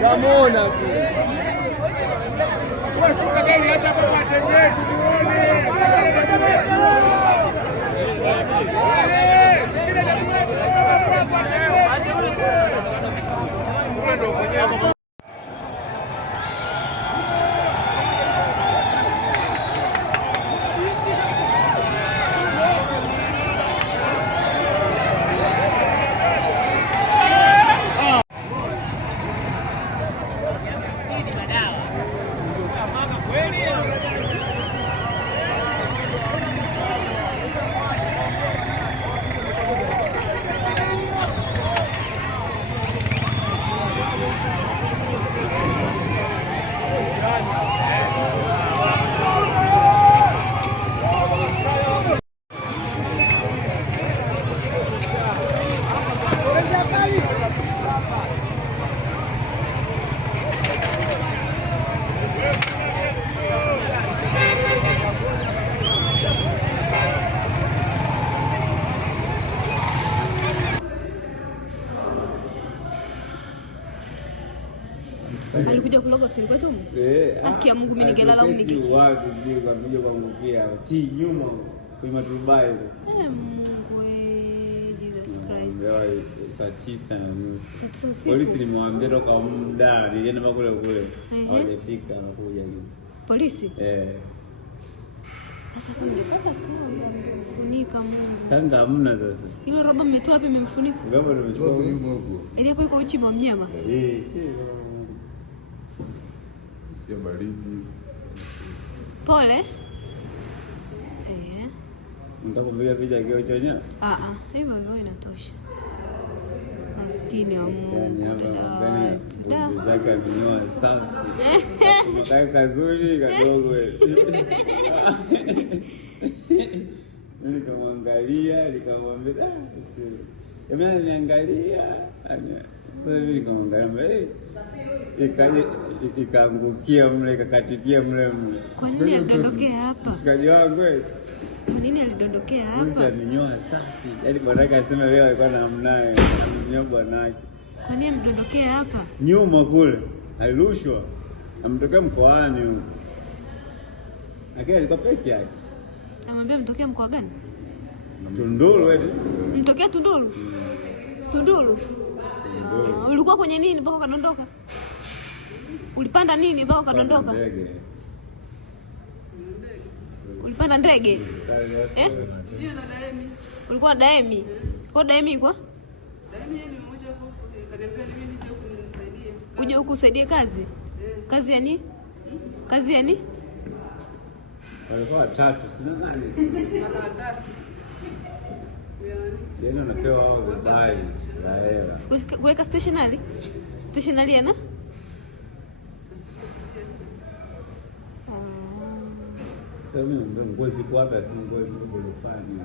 Kamona tu. Shuka gari acha kwa tembea tuone. Alikuja kuloga ofisini kwetu? Haki ya Mungu mimi ningelala au ningeki. Wapi sio kakuja kuangukia. Ti nyuma kwa matubai. Mungu Jesus Christ. Leo saa 9:30. Polisi nimwambia toka muda, nilienda mpaka kule. Hawajafika anakuja hivi. Polisi? Sasa kwa nini pata kufunika Mungu? Sasa hamna sasa. Hilo roba mmetoa wapi mmemfunika? Ngabo nimechukua nyuma huko. Ile hapo iko uchi wa mnyama? Sio baridi. Pole. Nitakupiga picha kio chenye? Hivyo ndio inatosha. Maskini wa Mungu. Yaani zaka vinyoa safi. Nataka kazuri kadogo. Nikamwangalia, nikamwambia sio. Mimi niangalia, sasa hivi nikamwangalia ikaangukia mle, ikakatikia mle. Kwa nini alidondokea hapa? Mshikaji wangu kwa nini alidondokea hapa? Vinyoa safi. Yaani bwanake asema leo alikuwa na mnaye, mnyoa bwanake. Kwa nini alidondokea hapa? Nyuma kule, alirushwa. Amtokea mkoani huko. Lakini alikuwa peke yake. Amwambia mtokea mkoa gani? Tunduru eti. Mtokea Tunduru? Tunduru. Ulikuwa kwenye nini mpaka kadondoka? Ulipanda nini mpaka kadondoka? Ulipanda ndege? Ndio na Daemi. Ulikuwa Daemi? Kwa Daemi iko? Daemi ni mmoja hapo, kaniambia mimi nije kunisaidia. Uje huku usaidie kazi? Kazi ya nini? Kazi ya nini? Walikuwa watatu, sina nani. Karatasi. Yeye anapewa hao vibali la hela. Kuweka stationery? Stationery yana? Sasa mimi ngozi kwa hapa si ngozi kwa fani.